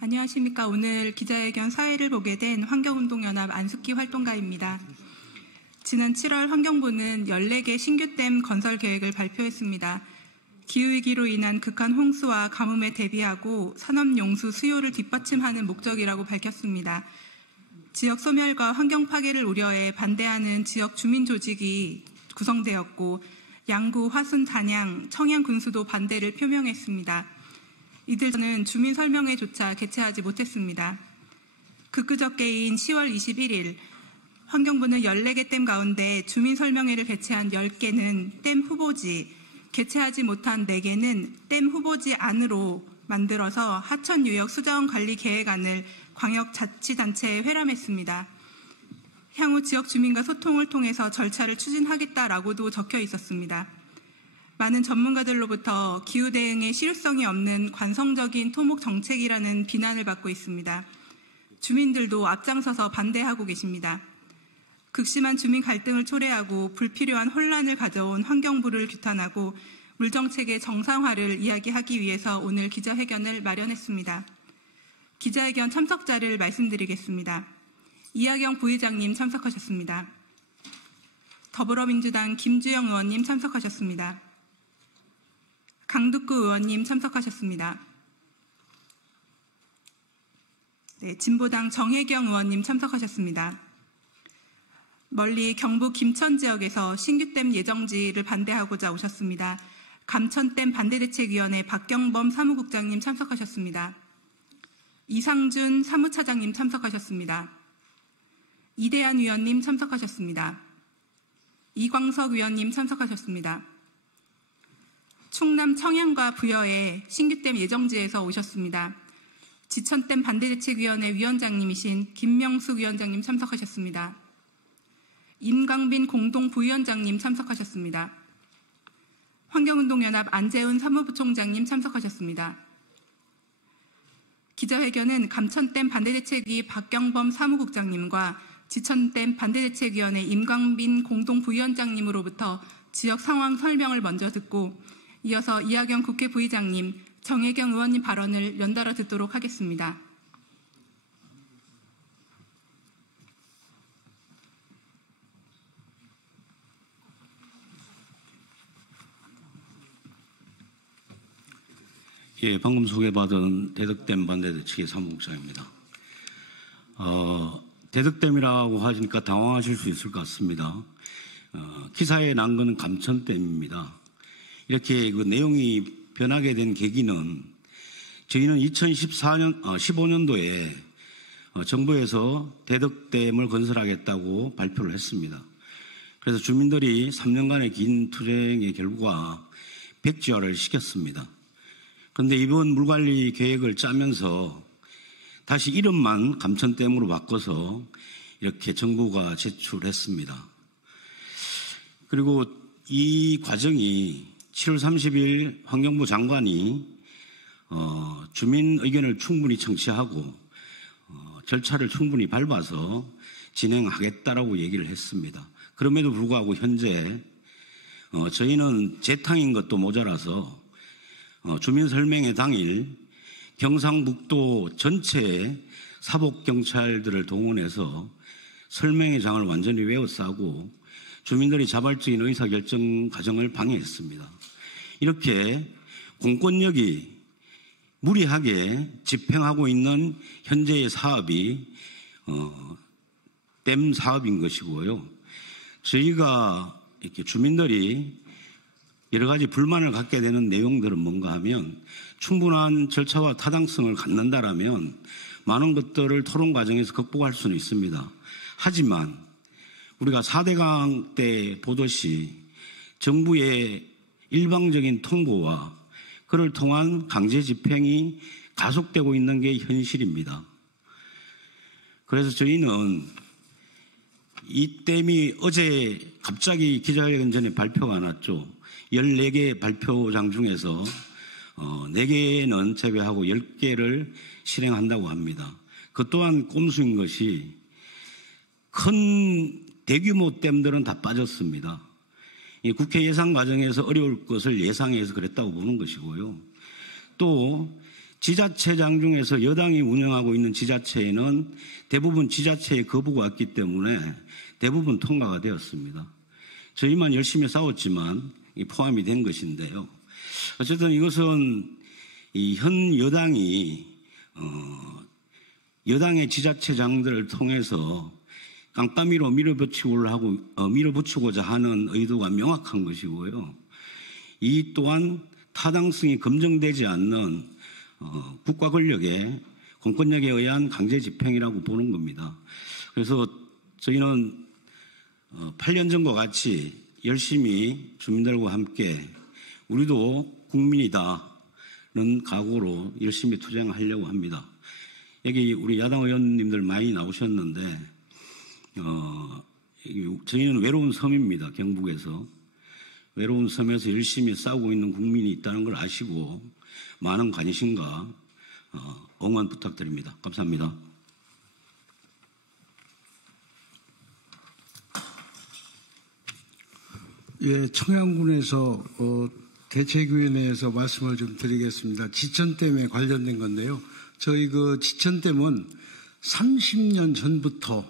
안녕하십니까. 오늘 기자회견 사회를 보게 된 환경운동연합 안숙희 활동가입니다. 지난 7월 환경부는 14개 신규댐 건설 계획을 발표했습니다. 기후위기로 인한 극한 홍수와 가뭄에 대비하고 산업용수 수요를 뒷받침하는 목적이라고 밝혔습니다. 지역 소멸과 환경 파괴를 우려해 반대하는 지역 주민 조직이 구성되었고 양구, 화순, 단양, 청양 군수도 반대를 표명했습니다. 이들은 주민 설명회조차 개최하지 못했습니다. 그저께인 10월 21일 환경부는 14개 댐 가운데 주민 설명회를 개최한 10개는 댐 후보지, 개최하지 못한 4개는 댐 후보지 안으로 만들어서 하천유역 수자원관리계획안을 광역자치단체에 회람했습니다. 향후 지역 주민과 소통을 통해서 절차를 추진하겠다라고도 적혀 있었습니다. 많은 전문가들로부터 기후 대응에 실효성이 없는 관성적인 토목 정책이라는 비난을 받고 있습니다. 주민들도 앞장서서 반대하고 계십니다. 극심한 주민 갈등을 초래하고 불필요한 혼란을 가져온 환경부를 규탄하고 물정책의 정상화를 이야기하기 위해서 오늘 기자회견을 마련했습니다. 기자회견 참석자를 말씀드리겠습니다. 이하경 부의장님 참석하셨습니다. 더불어민주당 김주영 의원님 참석하셨습니다. 강두구 의원님 참석하셨습니다. 진보당 정혜경 의원님 참석하셨습니다. 멀리 경북 김천 지역에서 신규댐 예정지를 반대하고자 오셨습니다. 감천댐 반대대책위원회 박경범 사무국장님 참석하셨습니다. 이상준 사무차장님 참석하셨습니다. 이대한 위원님 참석하셨습니다. 이광석 위원님 참석하셨습니다. 충남 청양과 부여의 신규댐 예정지에서 오셨습니다. 지천댐 반대대책위원회 위원장님이신 김명숙 위원장님 참석하셨습니다. 임광빈 공동부위원장님 참석하셨습니다. 환경운동연합 안재훈 사무부총장님 참석하셨습니다. 기자회견은 감천댐 반대대책위 박경범 사무국장님과 지천댐 반대대책위원회 임광빈 공동부위원장님으로부터 지역 상황 설명을 먼저 듣고 이어서 이하경 국회 부의장님, 정혜경 의원님 발언을 연달아 듣도록 하겠습니다. 예, 방금 소개받은 대덕댐 반대대책위 사무국장입니다. 대덕댐이라고 하시니까 당황하실 수 있을 것 같습니다. 기사에 난 것은 감천댐입니다. 이렇게 그 내용이 변하게 된 계기는 저희는 15년도에 정부에서 대덕댐을 건설하겠다고 발표를 했습니다. 그래서 주민들이 3년간의 긴 투쟁의 결과 백지화를 시켰습니다. 그런데 이번 물관리 계획을 짜면서 다시 이름만 감천댐으로 바꿔서 이렇게 정부가 제출했습니다. 그리고 이 과정이 7월 30일 환경부 장관이 주민 의견을 충분히 청취하고 절차를 충분히 밟아서 진행하겠다라고 얘기를 했습니다. 그럼에도 불구하고 현재 저희는 재탕인 것도 모자라서 주민 설명회 당일 경상북도 전체의 사복경찰들을 동원해서 설명회장을 완전히 외워싸고 주민들이 자발적인 의사결정 과정을 방해했습니다. 이렇게 공권력이 무리하게 집행하고 있는 현재의 사업이 댐 사업인 것이고요. 저희가 이렇게 주민들이 여러 가지 불만을 갖게 되는 내용들은 뭔가 하면 충분한 절차와 타당성을 갖는다라면 많은 것들을 토론 과정에서 극복할 수는 있습니다. 하지만 우리가 4대강 때 보듯이 정부의 일방적인 통보와 그를 통한 강제 집행이 가속되고 있는 게 현실입니다. 그래서 저희는 이 댐이 어제 갑자기 기자회견 전에 발표가 났죠. 14개 발표장 중에서 4개는 제외하고 10개를 실행한다고 합니다. 그 또한 꼼수인 것이 큰 대규모 댐들은 다 빠졌습니다. 이 국회 예산 과정에서 어려울 것을 예상해서 그랬다고 보는 것이고요. 또 지자체장 중에서 여당이 운영하고 있는 지자체에는 대부분 지자체의 거부가 왔기 때문에 대부분 통과가 되었습니다. 저희만 열심히 싸웠지만 포함이 된 것인데요. 어쨌든 이것은 이 현 여당이 여당의 지자체장들을 통해서 깜깜이로 밀어붙이고자 하는 의도가 명확한 것이고요. 이 또한 타당성이 검증되지 않는 국가 권력의 공권력에 의한 강제 집행이라고 보는 겁니다. 그래서 저희는 8년 전과 같이 열심히 주민들과 함께 우리도 국민이다는 각오로 열심히 투쟁하려고 합니다. 여기 우리 야당 의원님들 많이 나오셨는데 저희는 외로운 섬입니다. 경북에서. 외로운 섬에서 열심히 싸우고 있는 국민이 있다는 걸 아시고 많은 관심과 응원 부탁드립니다. 감사합니다. 예, 청양군에서 대책위원회에서 말씀을 좀 드리겠습니다. 지천댐에 관련된 건데요. 저희 그 지천댐은 30년 전부터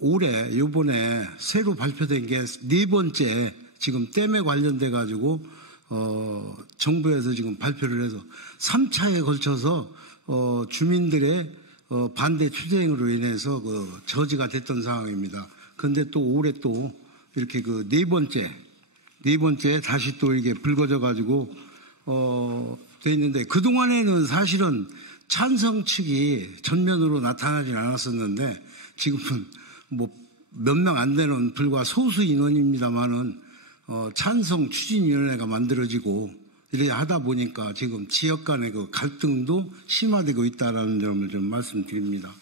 올해 요번에 새로 발표된 게 4번째 지금 댐에 관련돼 가지고 정부에서 지금 발표를 해서 3차에 걸쳐서 주민들의 반대 투쟁으로 인해서 그 저지가 됐던 상황입니다. 그런데 또 올해 또 이렇게 그 네 번째 다시 또 이게 불거져 가지고 돼 있는데, 그동안에는 사실은 찬성 측이 전면으로 나타나진 않았었는데 지금은 뭐 몇 명 안 되는 불과 소수 인원입니다만은 찬성 추진위원회가 만들어지고 이렇게 하다 보니까 지금 지역 간의 그 갈등도 심화되고 있다는 점을 좀 말씀드립니다.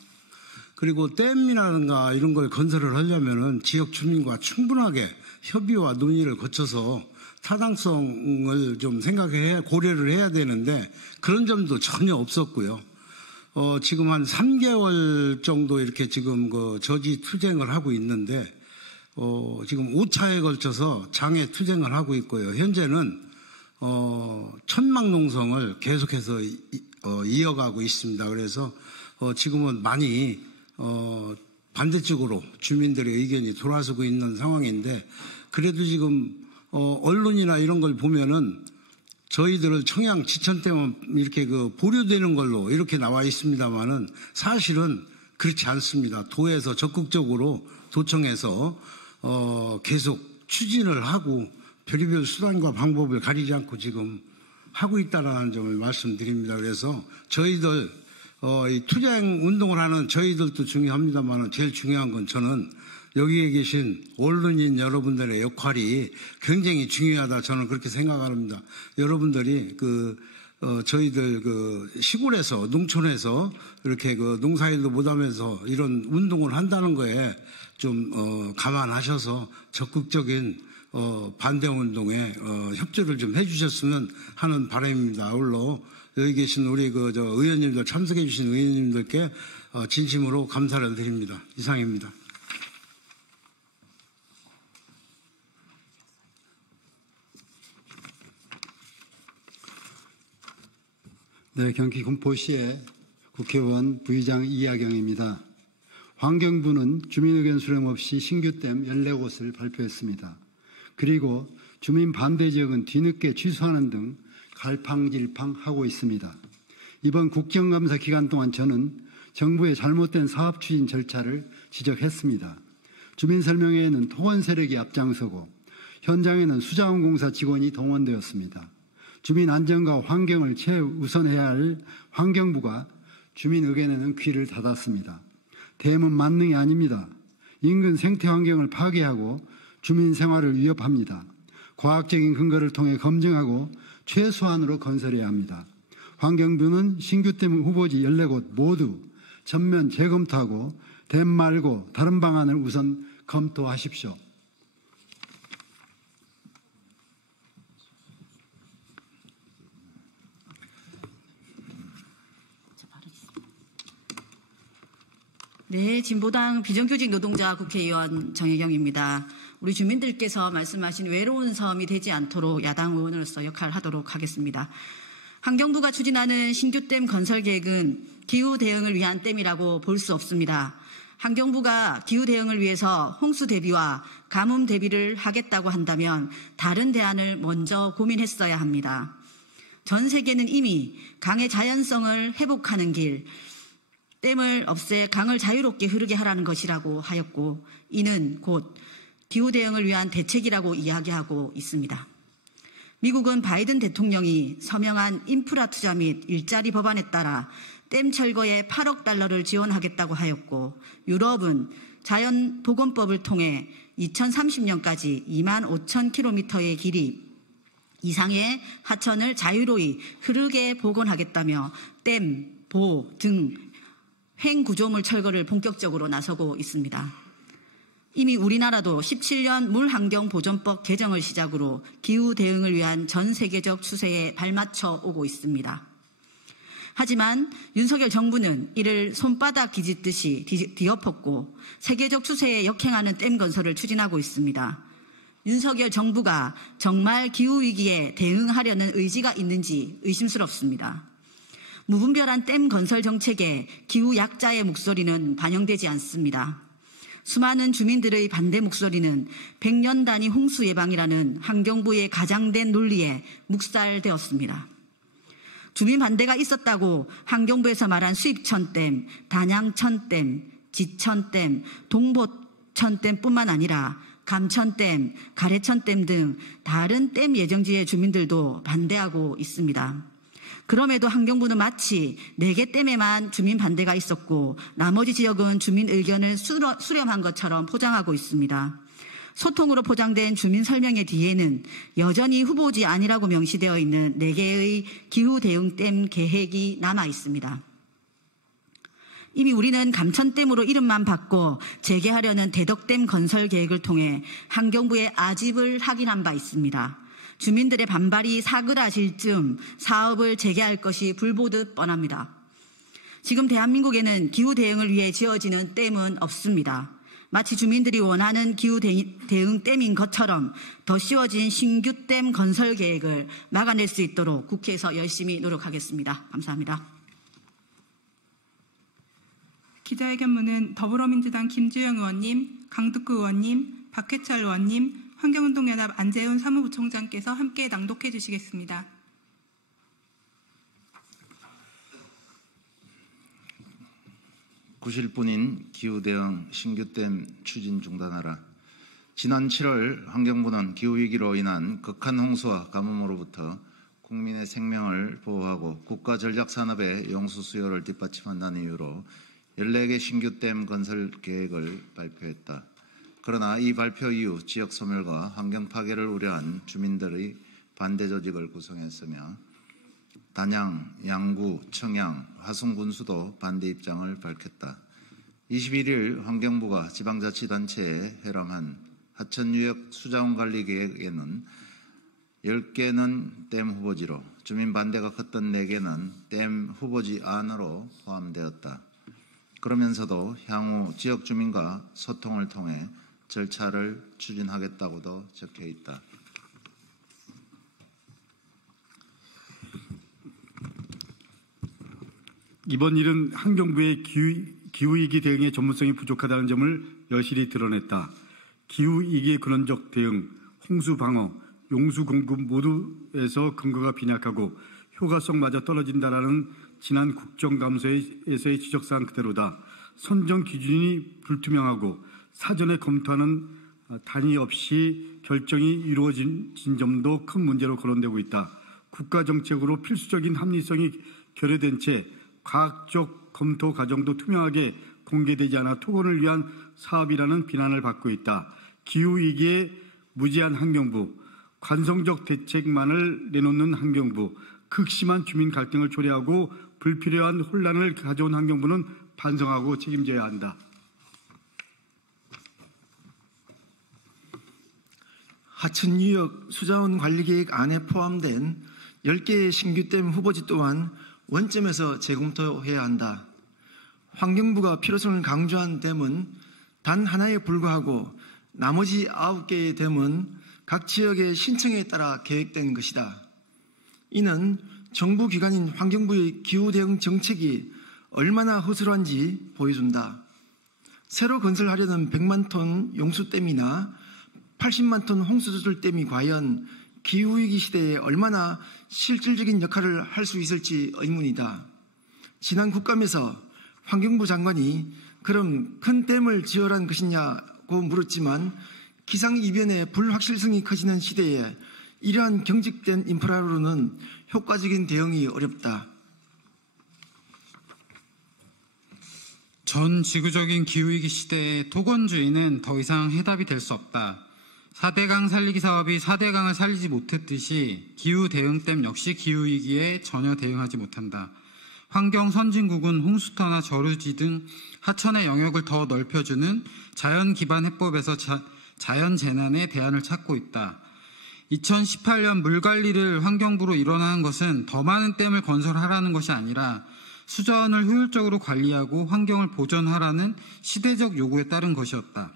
그리고 댐이라든가 이런 걸 건설을 하려면은 지역 주민과 충분하게 협의와 논의를 거쳐서 타당성을 좀 고려를 해야 되는데 그런 점도 전혀 없었고요. 지금 한 3개월 정도 이렇게 지금 그 저지 투쟁을 하고 있는데, 지금 5차에 걸쳐서 장애 투쟁을 하고 있고요. 현재는, 천막 농성을 계속해서 이어가고 있습니다. 그래서, 지금은 많이, 반대쪽으로 주민들의 의견이 돌아서고 있는 상황인데, 그래도 지금, 언론이나 이런 걸 보면은 저희들을 청양 지천댐은 이렇게 그 보류되는 걸로 이렇게 나와 있습니다만은 사실은 그렇지 않습니다. 도에서 적극적으로 도청해서 계속 추진을 하고 별의별 수단과 방법을 가리지 않고 지금 하고 있다는 점을 말씀드립니다. 그래서 저희들 이 투쟁 운동을 하는 저희들도 중요합니다만은 제일 중요한 건 저는 여기에 계신 언론인 여러분들의 역할이 굉장히 중요하다, 저는 그렇게 생각합니다. 여러분들이 저희들 시골에서, 농촌에서 이렇게 농사일도 못하면서 이런 운동을 한다는 거에 좀 감안하셔서 적극적인 반대 운동에 협조를 좀 해주셨으면 하는 바람입니다. 아울러 여기 계신 우리 의원님들, 참석해 주신 의원님들께 진심으로 감사를 드립니다. 이상입니다. 네, 경기 군포시의 국회의원 부의장 이하경입니다. 환경부는 주민의견 수렴 없이 신규댐 14곳을 발표했습니다. 그리고 주민 반대 지역은 뒤늦게 취소하는 등 갈팡질팡하고 있습니다. 이번 국정감사 기간 동안 저는 정부의 잘못된 사업 추진 절차를 지적했습니다. 주민설명회에는 토건 세력이 앞장서고 현장에는 수자원공사 직원이 동원되었습니다. 주민 안전과 환경을 최우선해야 할 환경부가 주민 의견에는 귀를 닫았습니다. 댐은 만능이 아닙니다. 인근 생태 환경을 파괴하고 주민 생활을 위협합니다. 과학적인 근거를 통해 검증하고 최소한으로 건설해야 합니다. 환경부는 신규댐 후보지 14곳 모두 전면 재검토하고 댐 말고 다른 방안을 우선 검토하십시오. 네, 진보당 비정규직 노동자 국회의원 정혜경입니다. 우리 주민들께서 말씀하신 외로운 섬이 되지 않도록 야당 의원으로서 역할을 하도록 하겠습니다. 환경부가 추진하는 신규댐 건설 계획은 기후 대응을 위한 댐이라고 볼 수 없습니다. 환경부가 기후 대응을 위해서 홍수 대비와 가뭄 대비를 하겠다고 한다면 다른 대안을 먼저 고민했어야 합니다. 전 세계는 이미 강의 자연성을 회복하는 길, 댐을 없애 강을 자유롭게 흐르게 하라는 것이라고 하였고, 이는 곧 기후 대응을 위한 대책이라고 이야기하고 있습니다. 미국은 바이든 대통령이 서명한 인프라 투자 및 일자리 법안에 따라 댐 철거에 8억 달러를 지원하겠다고 하였고, 유럽은 자연복원법을 통해 2030년까지 25,000km의 길이 이상의 하천을 자유로이 흐르게 복원하겠다며 댐, 보 등 횡구조물 철거를 본격적으로 나서고 있습니다. 이미 우리나라도 17년 물환경보전법 개정을 시작으로 기후 대응을 위한 전 세계적 추세에 발맞춰 오고 있습니다. 하지만 윤석열 정부는 이를 손바닥 뒤집듯이 뒤엎었고 세계적 추세에 역행하는 댐 건설을 추진하고 있습니다. 윤석열 정부가 정말 기후위기에 대응하려는 의지가 있는지 의심스럽습니다. 무분별한 댐 건설 정책에 기후 약자의 목소리는 반영되지 않습니다. 수많은 주민들의 반대 목소리는 100년 단위 홍수 예방이라는 환경부의 가장된 논리에 묵살되었습니다. 주민 반대가 있었다고 환경부에서 말한 수입천댐, 단양천댐, 지천댐, 동보천댐뿐만 아니라 감천댐, 가래천댐 등 다른 댐 예정지의 주민들도 반대하고 있습니다. 그럼에도 환경부는 마치 4개 댐에만 주민 반대가 있었고 나머지 지역은 주민 의견을 수렴한 것처럼 포장하고 있습니다. 소통으로 포장된 주민 설명의 뒤에는 여전히 후보지 아니라고 명시되어 있는 4개의 기후 대응 댐 계획이 남아 있습니다. 이미 우리는 감천댐으로 이름만 바꿔 재개하려는 대덕댐 건설 계획을 통해 환경부의 아집을 확인한 바 있습니다. 주민들의 반발이 사그라질 즈음 사업을 재개할 것이 불보듯 뻔합니다. 지금 대한민국에는 기후 대응을 위해 지어지는 댐은 없습니다. 마치 주민들이 원하는 기후 대응 댐인 것처럼 더 씌워진 신규 댐 건설 계획을 막아낼 수 있도록 국회에서 열심히 노력하겠습니다. 감사합니다. 기자회견문은 더불어민주당 김주영 의원님, 강두구 의원님, 박해철 의원님, 환경운동연합 안재훈 사무부총장께서 함께 낭독해 주시겠습니다. 구실뿐인 기후대응 신규댐 추진 중단하라. 지난 7월 환경부는 기후위기로 인한 극한 홍수와 가뭄으로부터 국민의 생명을 보호하고 국가 전략산업의 용수 수요를 뒷받침한다는 이유로 14개 신규댐 건설 계획을 발표했다. 그러나 이 발표 이후 지역 소멸과 환경 파괴를 우려한 주민들의 반대 조직을 구성했으며 단양, 양구, 청양, 화순군수도 반대 입장을 밝혔다. 21일 환경부가 지방자치단체에 회람한 하천유역 수자원관리계획에는 10개는 댐 후보지로 주민 반대가 컸던 4개는 댐 후보지 안으로 포함되었다. 그러면서도 향후 지역 주민과 소통을 통해 절차를 추진하겠다고도 적혀 있다. 이번 일은 환경부의 기후위기 대응의 전문성이 부족하다는 점을 여실히 드러냈다. 기후위기의 근원적 대응, 홍수 방어, 용수 공급 모두에서 근거가 빈약하고 효과성마저 떨어진다라는 지난 국정감사에서의 지적사항 그대로다. 선정 기준이 불투명하고 사전에 검토하는 단위 없이 결정이 이루어진 점도 큰 문제로 거론되고 있다. 국가정책으로 필수적인 합리성이 결여된 채 과학적 검토 과정도 투명하게 공개되지 않아 토건을 위한 사업이라는 비난을 받고 있다. 기후위기에 무지한 환경부, 관성적 대책만을 내놓는 환경부, 극심한 주민 갈등을 초래하고 불필요한 혼란을 가져온 환경부는 반성하고 책임져야 한다. 하천유역 수자원 관리계획 안에 포함된 10개의 신규댐 후보지 또한 원점에서 재검토해야 한다. 환경부가 필요성을 강조한 댐은 단 하나에 불과하고 나머지 9개의 댐은 각 지역의 신청에 따라 계획된 것이다. 이는 정부 기관인 환경부의 기후 대응 정책이 얼마나 허술한지 보여준다. 새로 건설하려는 100만 톤 용수댐이나 80만 톤 홍수조절댐이 과연 기후위기 시대에 얼마나 실질적인 역할을 할 수 있을지 의문이다. 지난 국감에서 환경부 장관이 그럼 큰 댐을 지으라는 것이냐고 물었지만 기상이변의 불확실성이 커지는 시대에 이러한 경직된 인프라로는 효과적인 대응이 어렵다. 전 지구적인 기후위기 시대에 토건주의는 더 이상 해답이 될 수 없다. 4대강 살리기 사업이 4대강을 살리지 못했듯이 기후대응댐 역시 기후위기에 전혀 대응하지 못한다. 환경 선진국은 홍수터나 저수지 등 하천의 영역을 더 넓혀주는 자연기반 해법에서 자연재난에 대안을 찾고 있다. 2018년 물관리를 환경부로 일원하는 것은 더 많은 댐을 건설하라는 것이 아니라 수자원을 효율적으로 관리하고 환경을 보존하라는 시대적 요구에 따른 것이었다.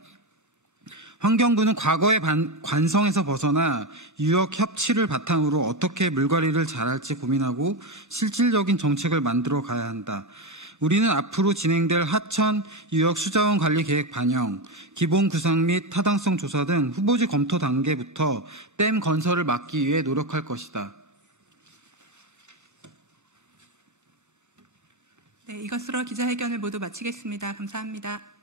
환경부는 과거의 관성에서 벗어나 유역 협치를 바탕으로 어떻게 물관리를 잘할지 고민하고 실질적인 정책을 만들어 가야 한다. 우리는 앞으로 진행될 하천, 유역 수자원 관리 계획 반영, 기본 구상 및 타당성 조사 등 후보지 검토 단계부터 댐 건설을 막기 위해 노력할 것이다. 네, 이것으로 기자회견을 모두 마치겠습니다. 감사합니다.